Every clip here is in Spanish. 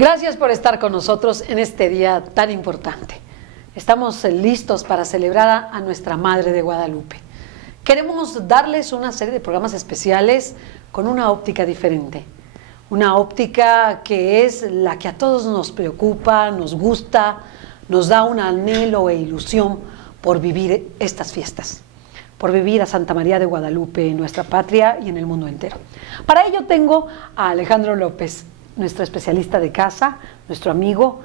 Gracias por estar con nosotros en este día tan importante. Estamos listos para celebrar a nuestra Madre de Guadalupe. Queremos darles una serie de programas especiales con una óptica diferente. Una óptica que es la que a todos nos preocupa, nos gusta, nos da un anhelo e ilusión por vivir estas fiestas, por vivir a Santa María de Guadalupe en nuestra patria y en el mundo entero. Para ello tengo a Alejandro López, nuestro especialista de casa, nuestro amigo,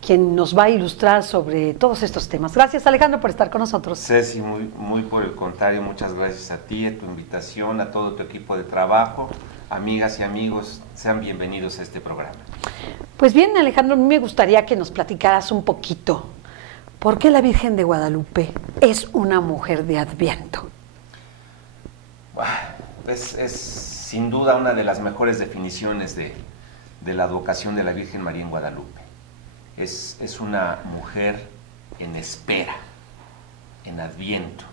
quien nos va a ilustrar sobre todos estos temas. Gracias, Alejandro, por estar con nosotros. Ceci, muy por el contrario, muchas gracias a ti, a tu invitación, a todo tu equipo de trabajo. Amigas y amigos, sean bienvenidos a este programa. Pues bien, Alejandro, a mí me gustaría que nos platicaras un poquito. ¿Por qué la Virgen de Guadalupe es una mujer de Adviento? Es sin duda una de las mejores definiciones de la advocación de la Virgen María en Guadalupe. Es una mujer en espera, en Adviento.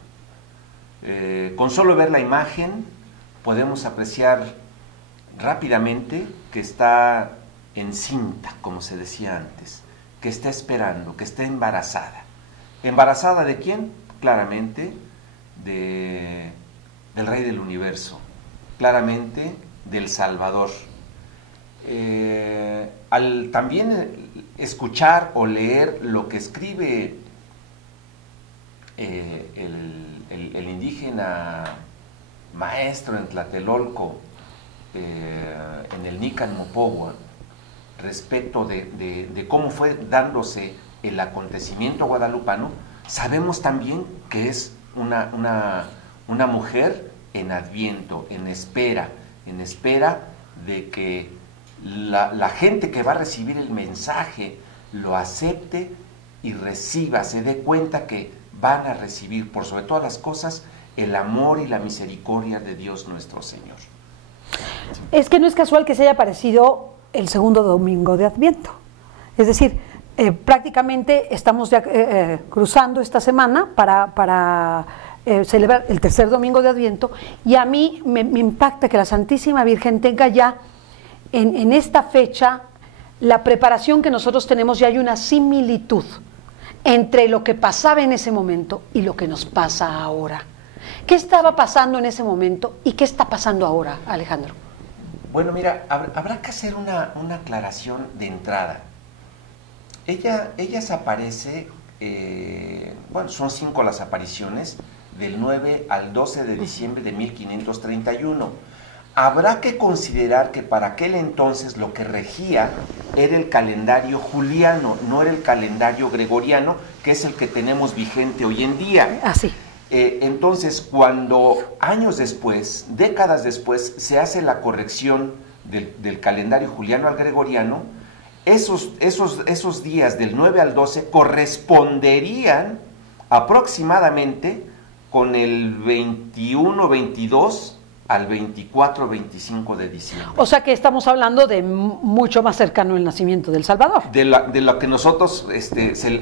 Con solo ver la imagen podemos apreciar rápidamente que está encinta, como se decía antes, que está esperando, que está embarazada. ¿Embarazada de quién? Claramente del Rey del Universo, claramente del Salvador. Al también escuchar o leer lo que escribe el indígena maestro en Tlatelolco, en el Nican Mopogua, respecto de cómo fue dándose el acontecimiento guadalupano, sabemos también que es una mujer en Adviento, en espera de que la gente que va a recibir el mensaje lo acepte y reciba, se dé cuenta que van a recibir, por sobre todas las cosas, el amor y la misericordia de Dios nuestro Señor. Es que no es casual que se haya aparecido el segundo domingo de Adviento. Es decir, prácticamente estamos ya cruzando esta semana para celebrar el tercer domingo de Adviento, y a mí me impacta que la Santísima Virgen tenga ya en esta fecha la preparación que nosotros tenemos. Ya hay una similitud entre lo que pasaba en ese momento y lo que nos pasa ahora. ¿Qué estaba pasando en ese momento y qué está pasando ahora, Alejandro? Bueno, mira, habrá que hacer una aclaración de entrada. Ella se aparece, bueno, son 5 las apariciones, del 9 al 12 de diciembre de 1531. Habrá que considerar que para aquel entonces lo que regía era el calendario juliano, no era el calendario gregoriano, que es el que tenemos vigente hoy en día. Así. Entonces, cuando años después, décadas después, se hace la corrección del calendario juliano al gregoriano, esos días del 9 al 12 corresponderían aproximadamente con el 21, 22 al 24, 25 de diciembre. O sea que estamos hablando de mucho más cercano el nacimiento del Salvador. De lo que nosotros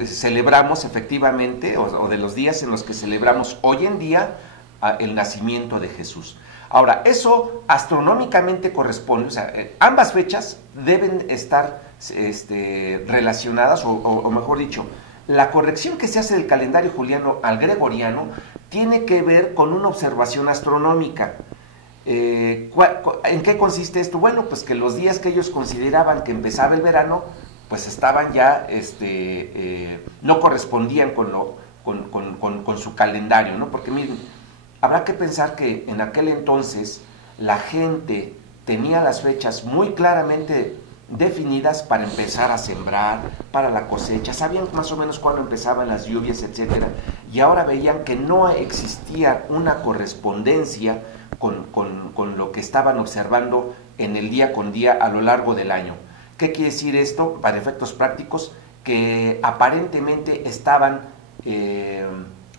celebramos efectivamente, o de los días en los que celebramos hoy en día el nacimiento de Jesús. Ahora, eso astronómicamente corresponde, o sea, ambas fechas deben estar relacionadas, o mejor dicho, la corrección que se hace del calendario juliano al gregoriano tiene que ver con una observación astronómica. ¿En qué consiste esto? Bueno, pues que los días que ellos consideraban que empezaba el verano, pues estaban ya, no correspondían con su calendario, ¿no? Porque miren, habrá que pensar que en aquel entonces la gente tenía las fechas muy claramente definidas para empezar a sembrar, para la cosecha, sabían más o menos cuándo empezaban las lluvias, etcétera, y ahora veían que no existía una correspondencia con lo que estaban observando en el día con día a lo largo del año. ¿Qué quiere decir esto? Para efectos prácticos, que aparentemente estaban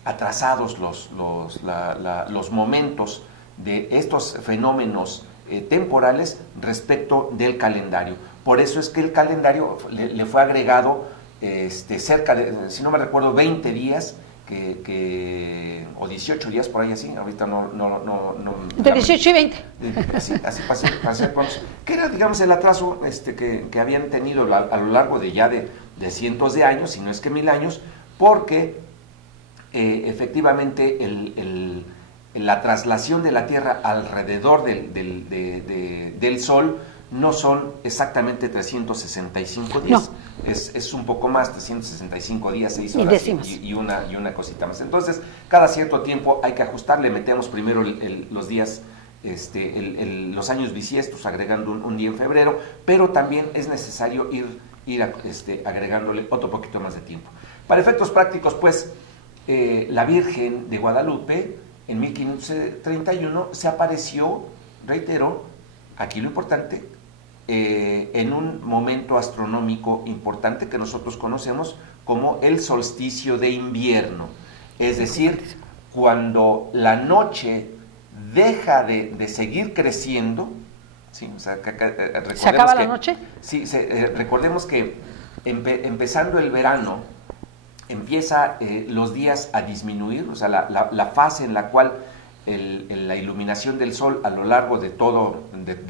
atrasados los momentos de estos fenómenos temporales respecto del calendario. Por eso es que el calendario le fue agregado cerca de, si no me recuerdo, 20 días o 18 días por ahí así, ahorita no de 18 y 20. Así para ser que era, digamos, el atraso que habían tenido a lo largo de cientos de años, si no es que 1000 años, porque efectivamente la traslación de la Tierra alrededor del Sol no son exactamente 365 días, no. Es un poco más, 365 días, 6 horas y una cosita más. Entonces, cada cierto tiempo hay que ajustar, le metemos primero los días, los años bisiestos, agregando un día en febrero, pero también es necesario ir agregándole otro poquito más de tiempo. Para efectos prácticos, pues, la Virgen de Guadalupe, en 1531, se apareció, reitero, aquí lo importante, en un momento astronómico importante que nosotros conocemos como el solsticio de invierno. Es decir, cuando la noche deja de seguir creciendo, ¿sí? O sea, ¿se acaba la noche? Sí, recordemos que empezando el verano, empieza los días a disminuir, o sea, la fase en la cual la iluminación del sol a lo largo de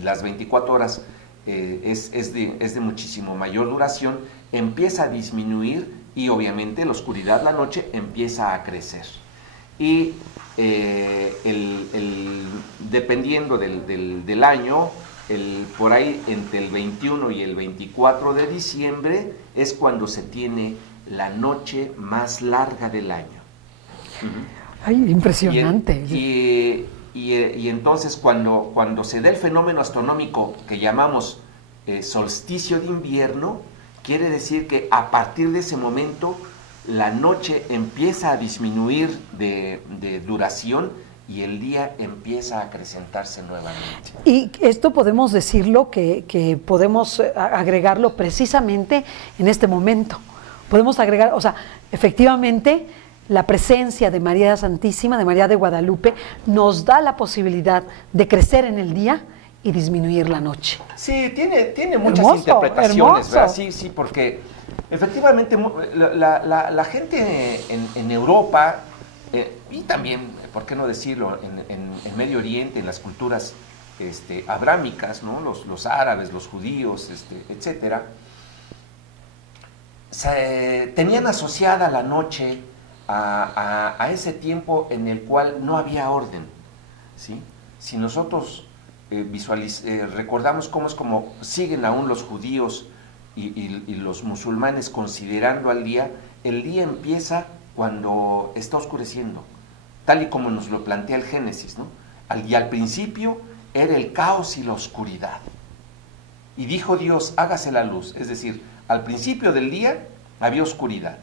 las 24 horas es de muchísimo mayor duración, empieza a disminuir y obviamente la oscuridad, la noche, empieza a crecer. Y dependiendo del año, por ahí entre el 21 y el 24 de diciembre es cuando se tiene la noche más larga del año. Ay, impresionante. Y entonces cuando se da el fenómeno astronómico que llamamos solsticio de invierno, quiere decir que a partir de ese momento la noche empieza a disminuir de duración y el día empieza a acrecentarse nuevamente. Y esto podemos decirlo, que podemos agregarlo precisamente en este momento. Podemos agregar, o sea, efectivamente, la presencia de María Santísima, de María de Guadalupe, nos da la posibilidad de crecer en el día y disminuir la noche. Sí, tiene muchas interpretaciones, ¿verdad? Sí, porque efectivamente la gente en Europa, y también, ¿por qué no decirlo?, en Medio Oriente, en las culturas abrámicas, ¿no? Los árabes, los judíos, etcétera, tenían asociada la noche a ese tiempo en el cual no había orden, ¿sí? Si nosotros recordamos cómo es como siguen aún los judíos y los musulmanes considerando al día, el día empieza cuando está oscureciendo, tal y como nos lo plantea el Génesis, ¿no? Y al principio era el caos y la oscuridad. Y dijo Dios, hágase la luz, es decir, al principio del día había oscuridad.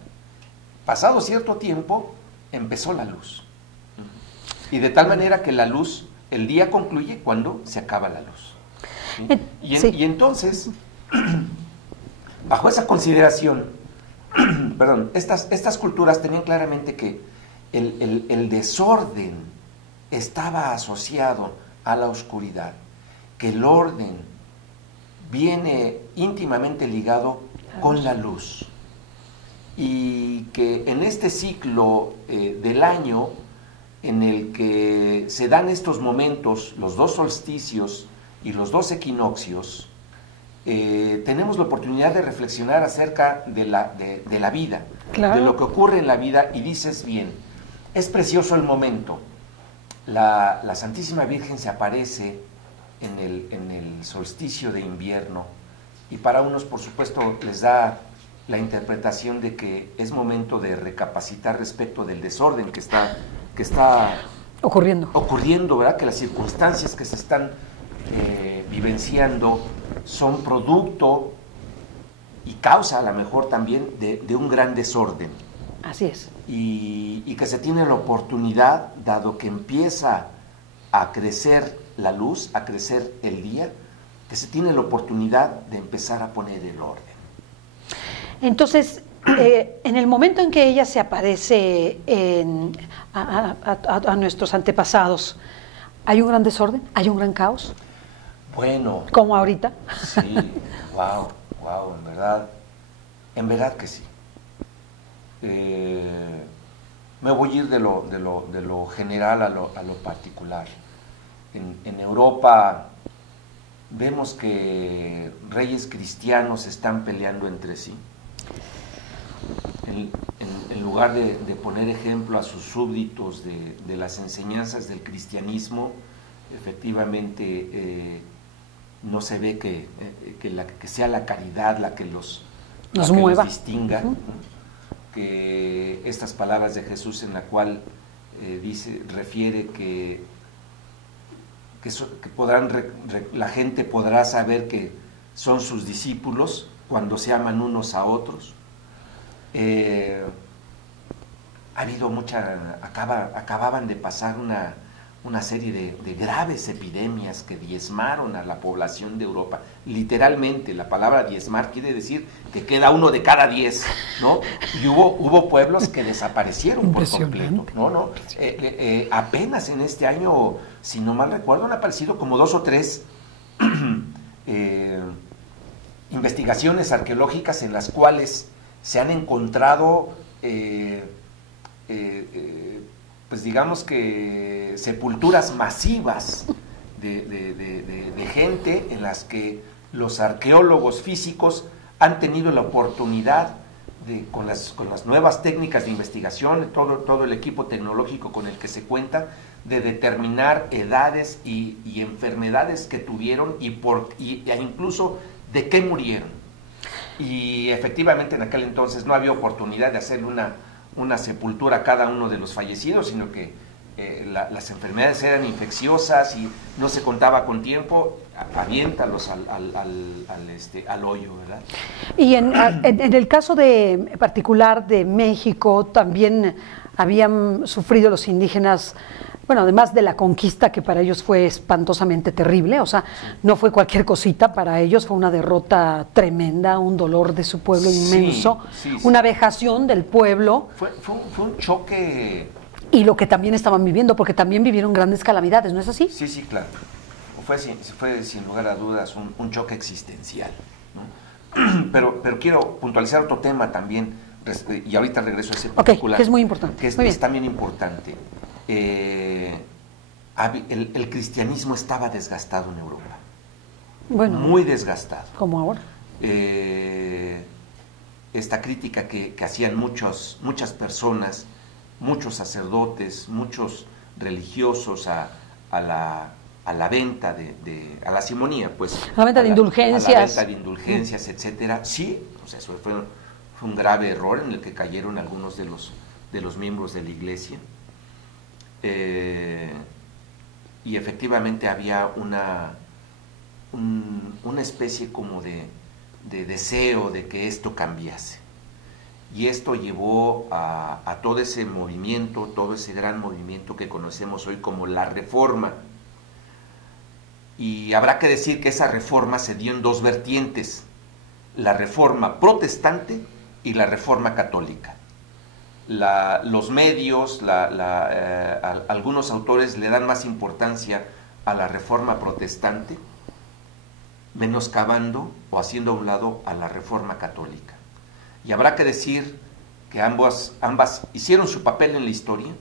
Pasado cierto tiempo, empezó la luz. Y de tal manera que la luz, el día concluye cuando se acaba la luz. ¿Sí? Y entonces, bajo esa consideración, perdón, estas culturas tenían claramente que el desorden estaba asociado a la oscuridad, que el orden viene íntimamente ligado con la luz. Y que en este ciclo del año en el que se dan estos momentos, los dos solsticios y los dos equinoccios, tenemos la oportunidad de reflexionar acerca de la vida, claro, de lo que ocurre en la vida, y dices bien, es precioso el momento. La Santísima Virgen se aparece en el solsticio de invierno, y para unos, por supuesto, les da la interpretación de que es momento de recapacitar respecto del desorden que está ocurriendo, ¿verdad? Que las circunstancias que se están vivenciando son producto y causa a lo mejor también de un gran desorden. Así es. Y que se tiene la oportunidad, dado que empieza a crecer la luz, a crecer el día, que se tiene la oportunidad de empezar a poner el orden. Entonces, en el momento en que ella se aparece a nuestros antepasados, ¿hay un gran desorden? ¿Hay un gran caos? Bueno. ¿Como ahorita? Sí, wow, en verdad que sí. Me voy a ir de lo general a lo particular. En Europa vemos que reyes cristianos están peleando entre sí. En lugar de poner ejemplo a sus súbditos de las enseñanzas del cristianismo, efectivamente no se ve que sea la caridad la que los distinga. Que estas palabras de Jesús en la cual refiere que la gente podrá saber que son sus discípulos cuando se aman unos a otros. Acababan de pasar una serie de graves epidemias que diezmaron a la población de Europa. Literalmente, la palabra diezmar quiere decir que queda uno de cada 10, ¿no? Y hubo pueblos que desaparecieron por completo, ¿no? Apenas en este año, si no mal recuerdo, han aparecido como 2 o 3 investigaciones arqueológicas en las cuales se han encontrado pues digamos que sepulturas masivas de gente en las que los arqueólogos físicos han tenido la oportunidad con las nuevas técnicas de investigación, todo el equipo tecnológico con el que se cuenta, de determinar edades y enfermedades que tuvieron e incluso de qué murieron. Y efectivamente en aquel entonces no había oportunidad de hacerle una sepultura a cada uno de los fallecidos, sino que las enfermedades eran infecciosas y no se contaba con tiempo. Aviéntalos al hoyo, ¿verdad? Y en el caso particular de México, también habían sufrido los indígenas, bueno, además de la conquista, que para ellos fue espantosamente terrible, o sea, no fue cualquier cosita, para ellos fue una derrota tremenda, un dolor de su pueblo inmenso, una vejación del pueblo. Fue un choque. Y lo que también estaban viviendo, porque también vivieron grandes calamidades, ¿no es así? Sí, claro. Fue sin lugar a dudas un choque existencial, ¿no? Pero quiero puntualizar otro tema también, y ahorita regreso a ese particular. Que es muy importante. Que es también importante. El cristianismo estaba desgastado en Europa. Bueno, muy desgastado. Como ahora. Esta crítica que hacían muchas personas, muchos sacerdotes, muchos religiosos a la venta a la simonía, pues. A la venta de indulgencias. A la venta de indulgencias, etcétera. Sí, pues eso fue un grave error en el que cayeron algunos de los miembros de la iglesia. Y efectivamente había una especie como de deseo de que esto cambiase. Y esto llevó a todo ese movimiento, todo ese gran movimiento que conocemos hoy como la Reforma. Y habrá que decir que esa reforma se dio en 2 vertientes: la Reforma protestante y la Reforma católica. Los medios, algunos autores le dan más importancia a la Reforma protestante, menoscabando o haciendo a un lado a la Reforma católica. Y habrá que decir que ambas hicieron su papel en la historia,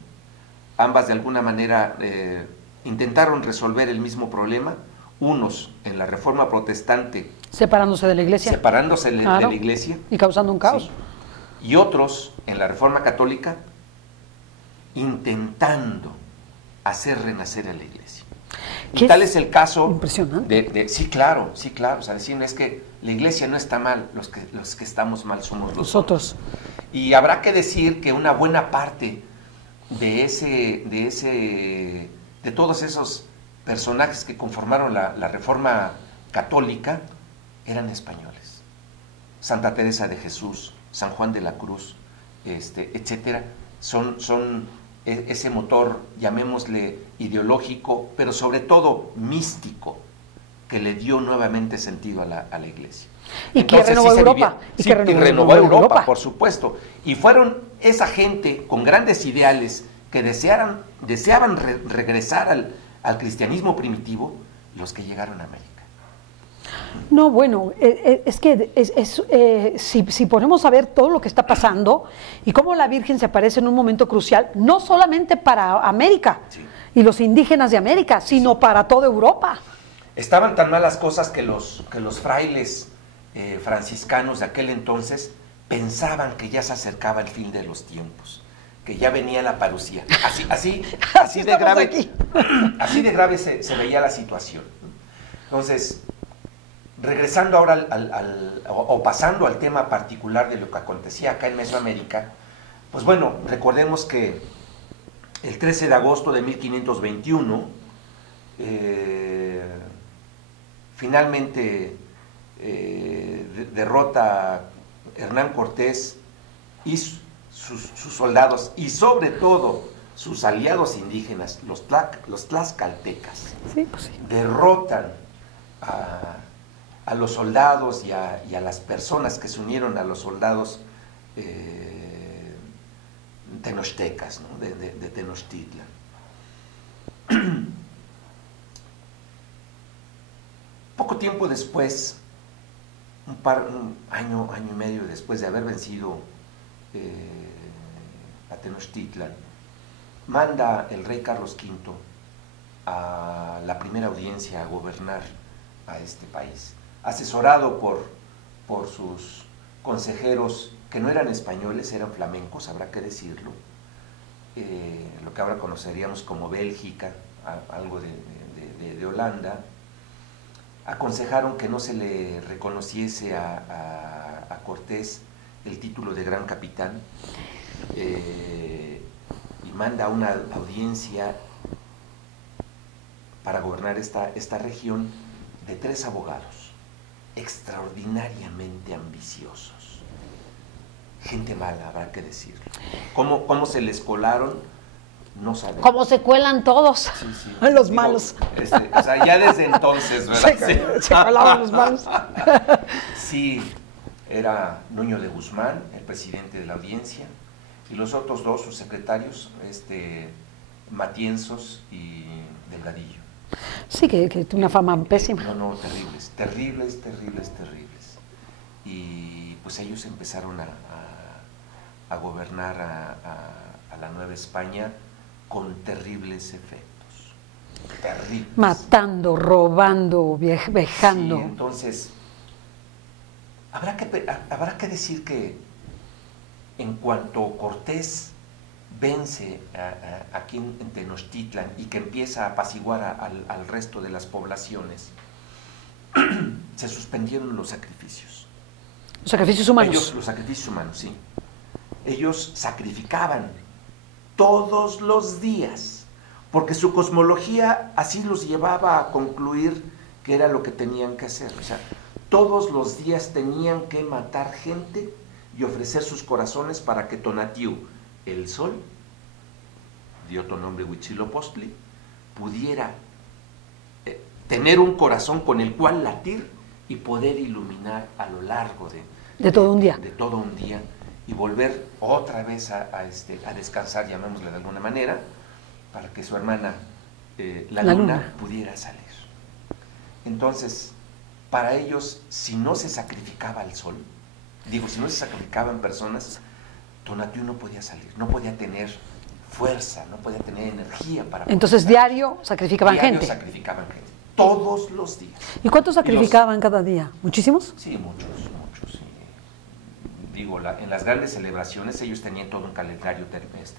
ambas de alguna manera intentaron resolver el mismo problema, unos en la Reforma protestante separándose de la iglesia, de la iglesia y causando un caos, y otros en la Reforma católica intentando hacer renacer a la iglesia. Y tal es el caso impresionante. Sí, claro, o sea, decir, es que la iglesia no está mal, los que estamos mal somos nosotros. Y habrá que decir que una buena parte de todos esos personajes que conformaron la Reforma católica eran españoles. Santa Teresa de Jesús, San Juan de la Cruz, etcétera, son ese motor, llamémosle ideológico, pero sobre todo místico, que le dio nuevamente sentido a la iglesia. Y que renovó Europa. Y renovó Europa, por supuesto. Y fueron esa gente con grandes ideales que deseaban regresar al cristianismo primitivo, los que llegaron a América. No, bueno, es que si ponemos a ver todo lo que está pasando y cómo la Virgen se aparece en un momento crucial, no solamente para América y los indígenas de América, sino para toda Europa. Estaban tan malas cosas que los frailes franciscanos de aquel entonces pensaban que ya se acercaba el fin de los tiempos, que ya venía la parucía. Así de grave se veía la situación. Entonces, regresando ahora o pasando al tema particular de lo que acontecía acá en Mesoamérica, pues bueno, recordemos que el 13 de agosto de 1521, finalmente derrota Hernán Cortés y sus soldados, y sobre todo sus aliados indígenas, los tlaxcaltecas, sí, pues sí, derrotan a los soldados y a las personas que se unieron a los soldados tenochtecas, ¿no? de Tenochtitlan. Poco tiempo después, un año y medio después de haber vencido a Tenochtitlan, manda el rey Carlos V a la primera audiencia a gobernar a este país, asesorado por sus consejeros que no eran españoles, eran flamencos, habrá que decirlo, lo que ahora conoceríamos como Bélgica, algo de Holanda. Aconsejaron que no se le reconociese a Cortés el título de gran capitán, y manda una audiencia para gobernar esta región de 3 abogados extraordinariamente ambiciosos, gente mala, habrá que decirlo. ¿Cómo se les colaron? No sabemos. Como se cuelan todos, sí, los malos. O sea, ya desde entonces, ¿verdad? Se colaban los malos. Sí, era Nuño de Guzmán, el presidente de la audiencia, y los otros dos, sus secretarios, Matienzos y Delgadillo. Sí, que tuvo una fama pésima. No, terribles. Y pues ellos empezaron a gobernar a la Nueva España con terribles efectos. Terribles. Matando, robando, vejando. Sí, entonces, habrá que decir que en cuanto Cortés vence aquí en Tenochtitlan y que empieza a apaciguar al resto de las poblaciones, se suspendieron los sacrificios. Los sacrificios humanos. Los sacrificios humanos, sí. Ellos sacrificaban todos los días, porque su cosmología así los llevaba a concluir que era lo que tenían que hacer. O sea, todos los días tenían que matar gente y ofrecer sus corazones para que Tonatiuh, el sol, de otro nombre Huitzilopochtli, pudiera tener un corazón con el cual latir y poder iluminar a lo largo de todo un día. De todo un día, y volver otra vez a descansar, llamémosle de alguna manera, para que su hermana, la luna, pudiera salir. Entonces, para ellos, si no se sacrificaba al sol, si no se sacrificaban personas, Tonatiuh no podía salir, no podía tener fuerza, no podía tener energía para... Entonces diario sacrificaban gente. Todos los días. ¿Y cuántos sacrificaban cada día? ¿Muchísimos? Sí, muchos. Digo, en las grandes celebraciones ellos tenían todo un calendario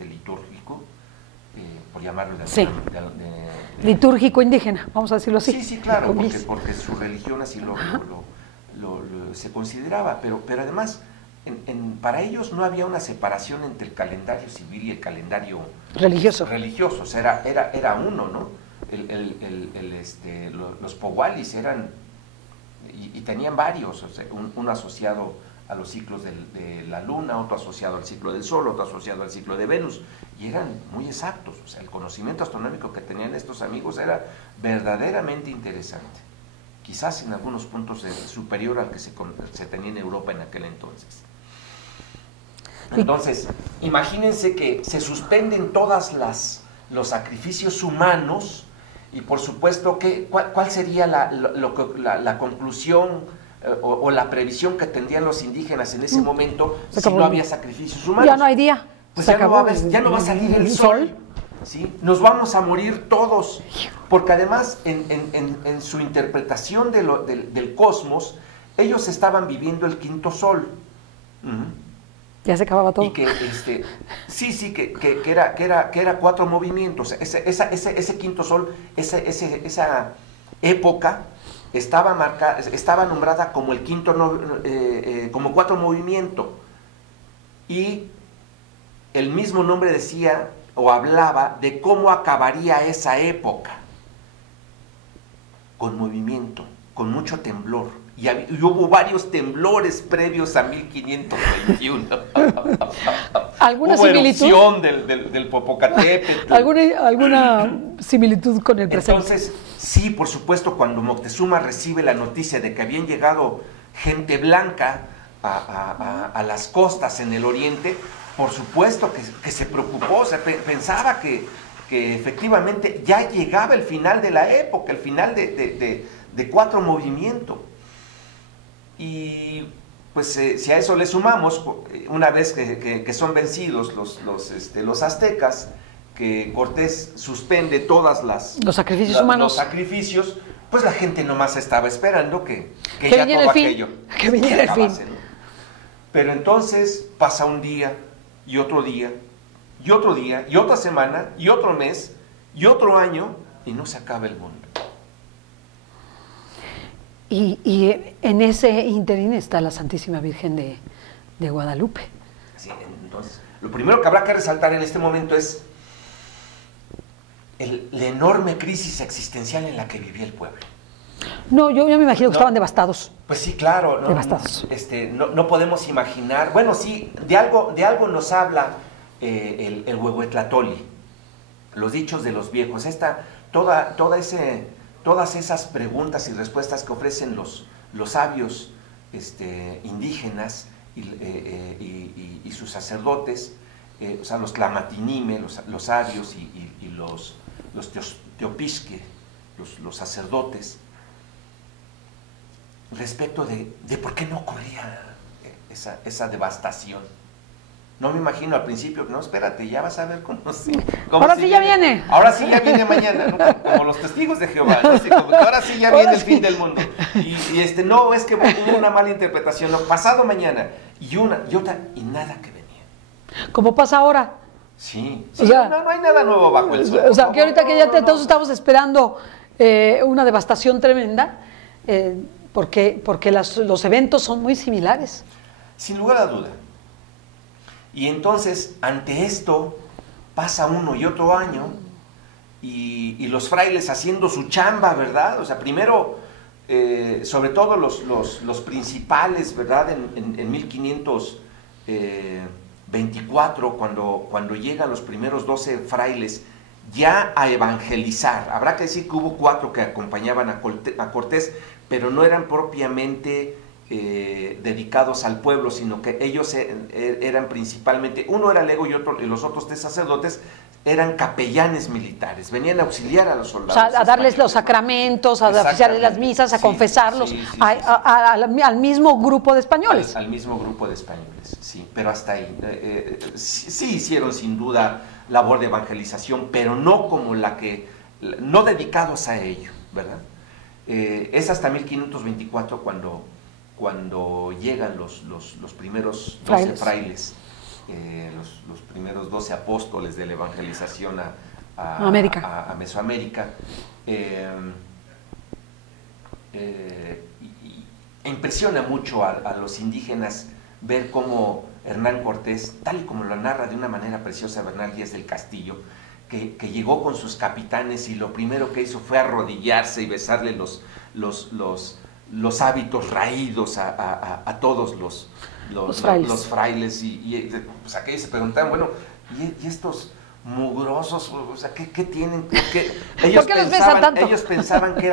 litúrgico, por llamarlo de litúrgico indígena, vamos a decirlo así. Sí, claro, porque su religión así se consideraba, pero además para ellos no había una separación entre el calendario civil y el calendario religioso. O sea, era uno, ¿no? Los pogualis eran, y tenían varios, o sea, uno asociado a los ciclos de la luna, otro asociado al ciclo del sol, otro asociado al ciclo de Venus, y eran muy exactos. O sea, el conocimiento astronómico que tenían estos amigos era verdaderamente interesante, quizás en algunos puntos superior al que se tenía en Europa en aquel entonces. Entonces, imagínense que se suspenden los sacrificios humanos Y por supuesto, ¿cuál sería la conclusión o la previsión que tendrían los indígenas en ese momento si no había sacrificios humanos? Ya no hay día. Pues ya no va a salir el sol. ¿Sí? Nos vamos a morir todos, porque además en su interpretación del cosmos, ellos estaban viviendo el quinto sol. Ya se acababa todo. Y que que era 4 movimientos. Ese quinto sol, esa época estaba nombrada como el quinto, como 4 movimientos. Y el mismo nombre decía o hablaba de cómo acabaría esa época, con movimiento, con mucho temblor. Y hubo varios temblores previos a 1521. ¿Alguna hubo similitud? Erupción del Popocatépetl. ¿Alguna similitud con el presente? Entonces, sí, por supuesto, cuando Moctezuma recibe la noticia de que habían llegado gente blanca a las costas en el oriente, por supuesto que se preocupó, pensaba que efectivamente ya llegaba el final de la época, el final de 4 movimientos. Y pues si a eso le sumamos, una vez que son vencidos los aztecas, que Cortés suspende todos los sacrificios humanos, los sacrificios, pues la gente nomás estaba esperando que ya todo aquello que viniera el fin. ¿No? Pero entonces pasa un día, y otro día, y otro día, y otra semana, y otro mes, y otro año, y no se acaba el mundo. Y en ese interín está la Santísima Virgen de Guadalupe. Sí, entonces, lo primero que habrá que resaltar en este momento es la enorme crisis existencial en la que vivía el pueblo. No, yo me imagino que estaban devastados. Pues sí, claro. Devastados. No podemos imaginar. Bueno, sí, de algo nos habla el Huehuetlatoli, los dichos de los viejos. Todas esas preguntas y respuestas que ofrecen los sabios indígenas y sus sacerdotes, o sea, los tlamatinime, los sabios y los teopisque, los sacerdotes, respecto de por qué no ocurría esa devastación. No me imagino al principio, no, espérate, ya vas a ver cómo ahora sí ya viene. Ahora sí ya viene mañana, ¿no? Como los testigos de Jehová, ¿no? Así como que ahora sí ya viene el fin del mundo. No, es que hubo una mala interpretación, no, pasado mañana, y otra, y nada que venía. Como pasa ahora. Sí, o sea, no hay nada nuevo bajo el sol. O sea, que ahorita que ya todos estamos esperando una devastación tremenda, porque los eventos son muy similares. Sin lugar a duda. Y entonces, ante esto, pasa uno y otro año, y los frailes haciendo su chamba, ¿verdad? O sea, primero, sobre todo los principales, ¿verdad? En 1524, cuando llegan los primeros 12 frailes ya a evangelizar. Habrá que decir que hubo 4 que acompañaban a Cortés, pero no eran propiamente dedicados al pueblo, sino que ellos eran principalmente, uno era lego y los otros 3 sacerdotes eran capellanes militares, venían a auxiliar a los soldados. O sea, a darles los sacramentos, a oficiarles las misas, a confesarlos, al mismo grupo de españoles. Al mismo grupo de españoles, sí, pero hasta ahí. Sí hicieron sin duda labor de evangelización, pero no como no dedicados a ello, ¿verdad? Es hasta 1524 cuando llegan los primeros 12 frailes, los primeros 12 apóstoles de la evangelización a Mesoamérica. Impresiona mucho a los indígenas ver cómo Hernán Cortés, tal y como lo narra de una manera preciosa Bernal Díaz del Castillo, que llegó con sus capitanes y lo primero que hizo fue arrodillarse y besarle los hábitos raídos a todos los frailes, y pues aquellos se preguntaban, bueno, ¿y estos mugrosos, o sea, qué tienen? ¿Por qué los besan tanto? Ellos pensaban que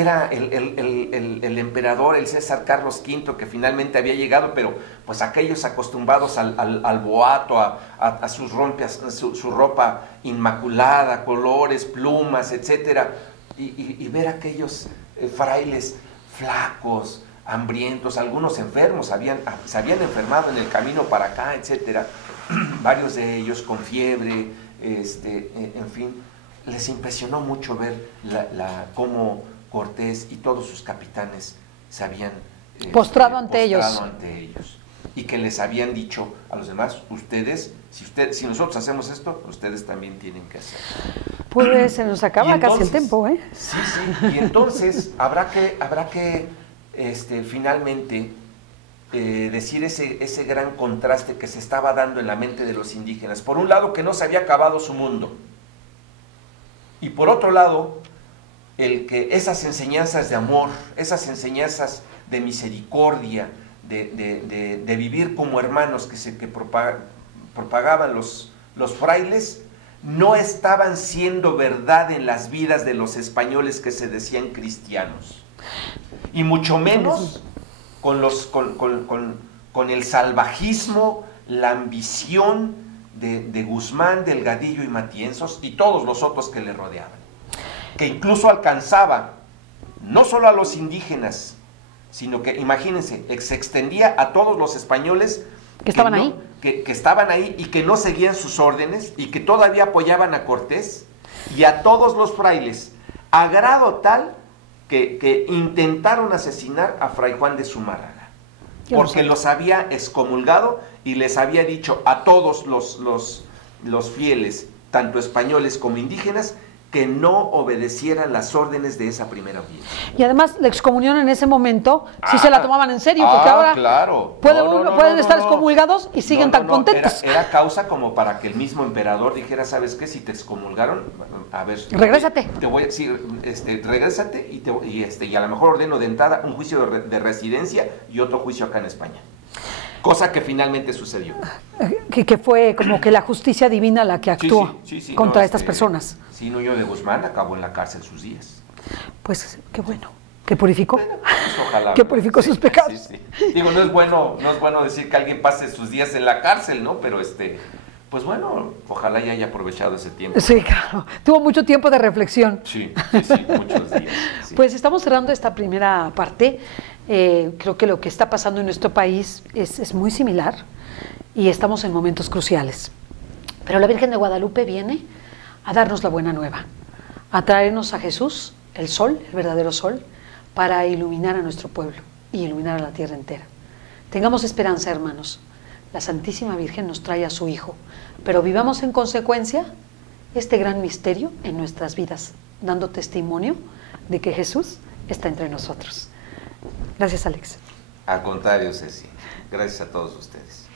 era el emperador, el César Carlos V, que finalmente había llegado, pero pues aquellos acostumbrados al boato, a sus rompias, su ropa inmaculada, colores, plumas, etcétera, y ver aquellos frailes flacos, hambrientos, algunos enfermos, se habían enfermado en el camino para acá, etcétera, varios de ellos con fiebre, en fin, les impresionó mucho ver cómo Cortés y todos sus capitanes se habían postrado ante ellos, y que les habían dicho a los demás, si nosotros hacemos esto, ustedes también tienen que hacerlo. Pues se nos acaba casi el tiempo, ¿eh? Sí, y entonces habrá que finalmente decir ese gran contraste que se estaba dando en la mente de los indígenas. Por un lado, que no se había acabado su mundo, y por otro lado, el que esas enseñanzas de amor, esas enseñanzas de misericordia, de vivir como hermanos que propagaban los frailes, no estaban siendo verdad en las vidas de los españoles que se decían cristianos, y mucho menos con el salvajismo, la ambición de Guzmán, Delgadillo y Matienzos y todos los otros que le rodeaban, que incluso alcanzaba no solo a los indígenas, sino que, imagínense, se extendía a todos los españoles que estaban ahí, que estaban ahí y que no seguían sus órdenes y que todavía apoyaban a Cortés, y a todos los frailes, a grado tal que intentaron asesinar a Fray Juan de Zumárraga, porque los había excomulgado y les había dicho a todos los fieles, tanto españoles como indígenas, que no obedecieran las órdenes de esa primera audiencia. Y además la excomunión en ese momento sí se la tomaban en serio, porque ahora claro. pueden estar excomulgados y siguen tan contentos. Era causa como para que el mismo emperador dijera, ¿sabes qué? Si te excomulgaron, a ver, regrésate. Te voy a decir, regrésate y a lo mejor ordeno de entrada un juicio de residencia y otro juicio acá en España. Cosa que finalmente sucedió. Que fue como que la justicia divina la que actuó contra estas personas. Sí, Nuño de Guzmán acabó en la cárcel sus días. Pues qué bueno. ¿Que purificó? Bueno, pues, ojalá. Que purificó sus pecados. Sí. Digo, no es bueno decir que alguien pase sus días en la cárcel, ¿no? Pero pues bueno, ojalá ya haya aprovechado ese tiempo. Sí, claro. Tuvo mucho tiempo de reflexión. Sí, muchos días. Sí. Pues estamos cerrando esta primera parte. Creo que lo que está pasando en nuestro país es muy similar y estamos en momentos cruciales. Pero la Virgen de Guadalupe viene a darnos la buena nueva, a traernos a Jesús, el sol, el verdadero sol, para iluminar a nuestro pueblo y iluminar a la tierra entera. Tengamos esperanza, hermanos. La Santísima Virgen nos trae a su Hijo, pero vivamos en consecuencia este gran misterio en nuestras vidas, dando testimonio de que Jesús está entre nosotros. Gracias, Alex. Al contrario, Ceci. Gracias a todos ustedes.